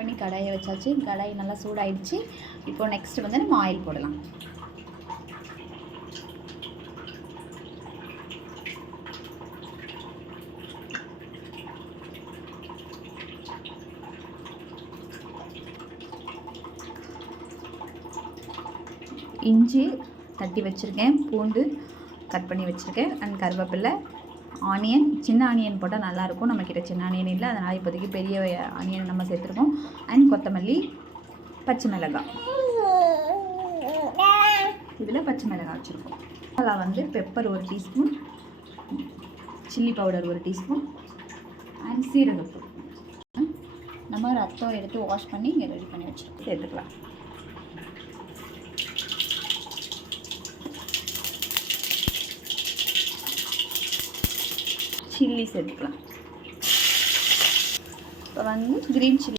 பண்ணி கடாயை வச்சாச்சு. கடாய் நல்லா சூடாயிடுச்சு. இப்போ நெக்ஸ்ட் வந்து நம்ம ஆயில் போடலாம். இஞ்சி தட்டி வச்சுருக்கேன். பூண்டு கட் பண்ணி வச்சுருக்கேன். அண்ட் கருவேப்பிலை. ஆனியன் சின்ன ஆனியன் போட்டால் நல்லாயிருக்கும். நம்மக்கிட்ட சின்ன ஆனியன் இல்லை. அதனால் இப்போதைக்கு பெரிய ஆனியன் நம்ம சேர்த்துருக்கோம். அண்ட் கொத்தமல்லி பச்சை மிளகாய். இதில் பச்சை மிளகாய் வச்சுருக்கோம். மசாலா வந்து பெப்பர் ஒரு டீஸ்பூன் சில்லி பவுடர் ஒரு டீஸ்பூன் அண்ட் சீரகப்பூ நம்ம ரத்தம் எடுத்து வாஷ் பண்ணி இங்கே ரெடி பண்ணி வச்சுருக்கோம். சேர்த்துக்கலாம். சில்லி சேர்த்துக்கலாம். இப்போ வந்து க்ரீன் சில்லி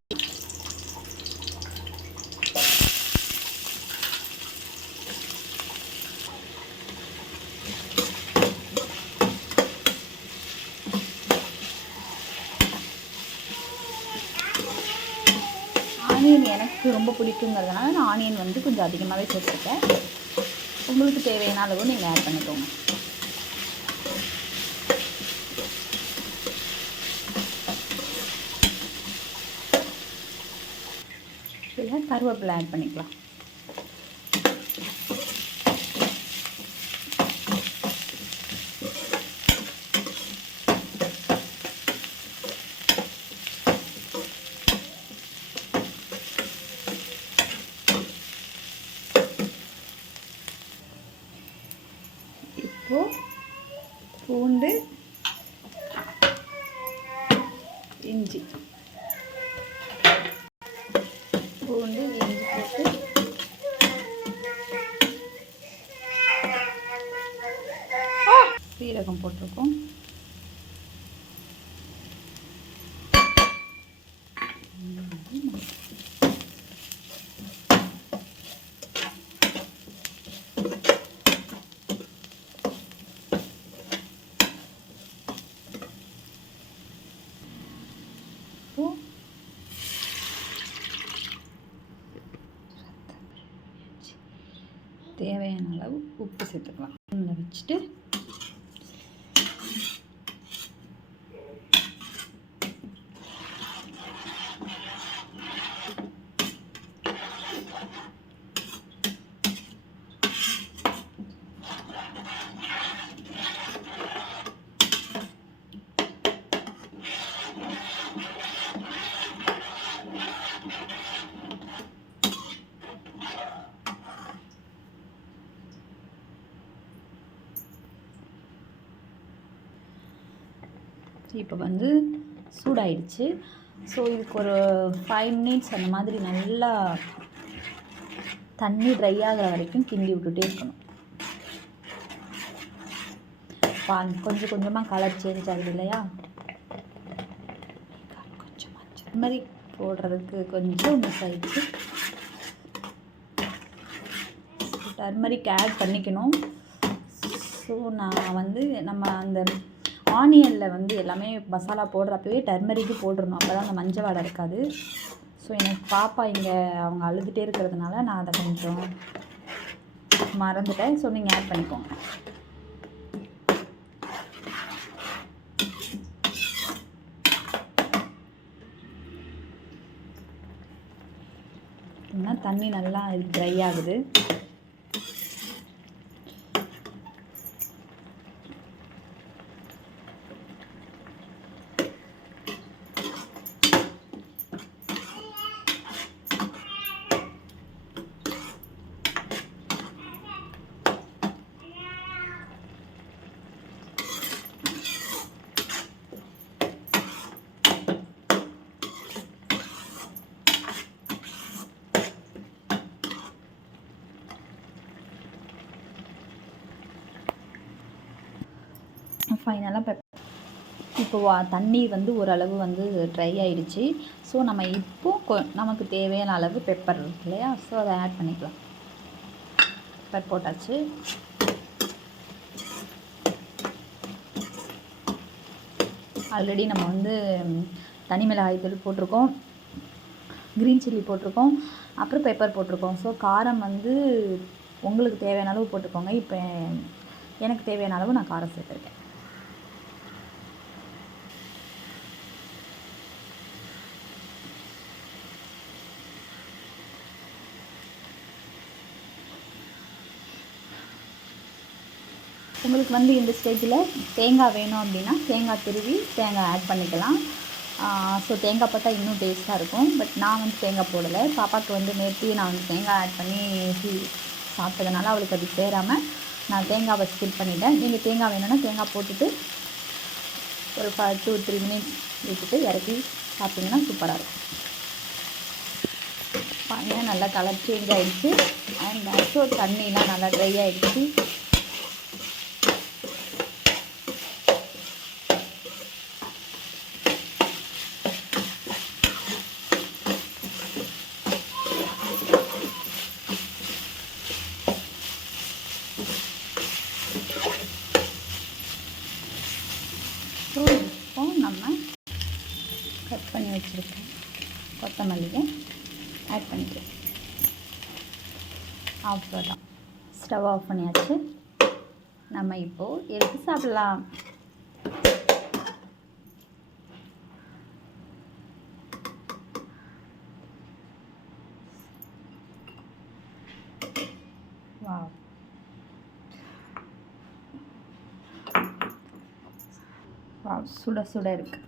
ஆனியன் எனக்கு ரொம்ப பிடிக்குங்கிறதுனால நான் ஆனியன் வந்து கொஞ்சம் அதிகமாகவே சேர்த்துருக்கேன் உங்களுக்கு தேவையான அளவு நீங்கள் ஆட் பண்ணிக்கோங்க. இதில் கருவேப்பிலை ஆட் பண்ணிக்கலாம். இப்போது பூண்டு இஞ்சி. பூண்டு இஞ்சி போட்டு சீரகம் போட்டிருக்கோம் இப்போ தேவையான அளவு உப்பு சேர்த்துக்கலாம். அதில் வச்சுட்டு இப்போ வந்து சூடாயிடுச்சு. ஸோ இதுக்கு ஒரு ஃபைவ் மினிட்ஸ் அந்த மாதிரி நல்லா தண்ணி ட்ரை ஆகிற வரைக்கும் கிண்டி விட்டுட்டே இருக்கணும். பா கொஞ்சம் கொஞ்சமாக கலர் சேஞ்ச் ஆகுது இல்லையா? கொஞ்சமாக இந்த மாதிரி போடுறதுக்கு கொஞ்சம் மிஸ் ஆகிடுச்சு டர்மரிக் ஆட் பண்ணிக்கணும். ஸோ நான் வந்து நம்ம அந்த ஆனியனில் வந்து எல்லாமே மசாலா போடுறப்பவே டர்மரிக்கு போட்டுருணும் அப்போ தான் அந்த மஞ்சள் வாடை இருக்காது. ஸோ எனக்கு பாப்பா இங்கே அவங்க அழுதுகிட்டே இருக்கிறதுனால நான் அதை கொஞ்சம் மறந்துட்டேன். ஸோ நீங்கள் ஆட் பண்ணிக்கோங்க. தண்ணி நல்லா ட்ரை ஆகுது. ஃபைனலாக பெப் இப்போ தண்ணி வந்து ஓரளவு வந்து ட்ரை ஆகிடுச்சி ஸோ நம்ம இப்போ கொ- நமக்கு தேவையான அளவு பெப்பர் இருக்கு இல்லையா? ஸோ அதை ஆட் பண்ணிக்கலாம். பெப்பர் போட்டாச்சு. ஆல்ரெடி நம்ம வந்து தனி மிளகாய் தூள் போட்டிருக்கோம். க்ரீன் சில்லி போட்டிருக்கோம். அப்புறம் பெப்பர் போட்டிருக்கோம். ஸோ காரம் வந்து உங்களுக்கு தேவையான அளவு போட்டுக்கோங்க. இப்போ எனக்கு தேவையான அளவு நான் காரம் சேர்த்துருக்கேன். உங்களுக்கு வந்து இந்த ஸ்டேஜில் தேங்காய் வேணும் அப்படின்னா தேங்காய் திருவி தேங்காய் ஆட் பண்ணிக்கலாம். ஸோ தேங்காய் போட்டால் இன்னும் டேஸ்ட்டாக இருக்கும். பட் நான் வந்து தேங்காய் போடலை. பாப்பாவுக்கு வந்து நேற்று நான் வந்து தேங்காய் ஆட் பண்ணி சாப்பிட்டதுனால அவளுக்கு அது சேராமல் நான் தேங்காவை ஸ்கிப் பண்ணிட்டேன். நீங்கள் தேங்காய் வேணும்னா தேங்காய் போட்டுட்டு ஒரு ஃபைவ் டூ த்ரீ மினிட்ஸ் விட்டுட்டு இறக்கி சாப்பிட்டிங்கன்னா சூப்பராக இருக்கும். பாருங்க நல்லா கலர் சேஞ்ச் ஆகிடுச்சு அண்ட் ஆல்சோ தண்ணியெலாம் நல்லா ட்ரை ஆகிடுச்சு ஸோ இப்போ நம்ம கட் பண்ணி வச்சுருக்கோம் கொத்தமல்லியை ஆட் பண்ணிக்கலாம் அவ்வளோதான் ஸ்டவ் ஆஃப் பண்ணியாச்சு. நம்ம இப்போது எடுத்து சாப்பிடலாம்? வாவ் வாவ் சுட சுட இருக்கு.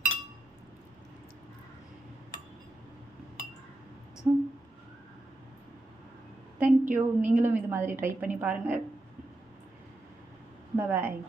ஸோ தேங்க்யூ நீங்களும் இது மாதிரி ட்ரை பண்ணி பாருங்கள் பாய்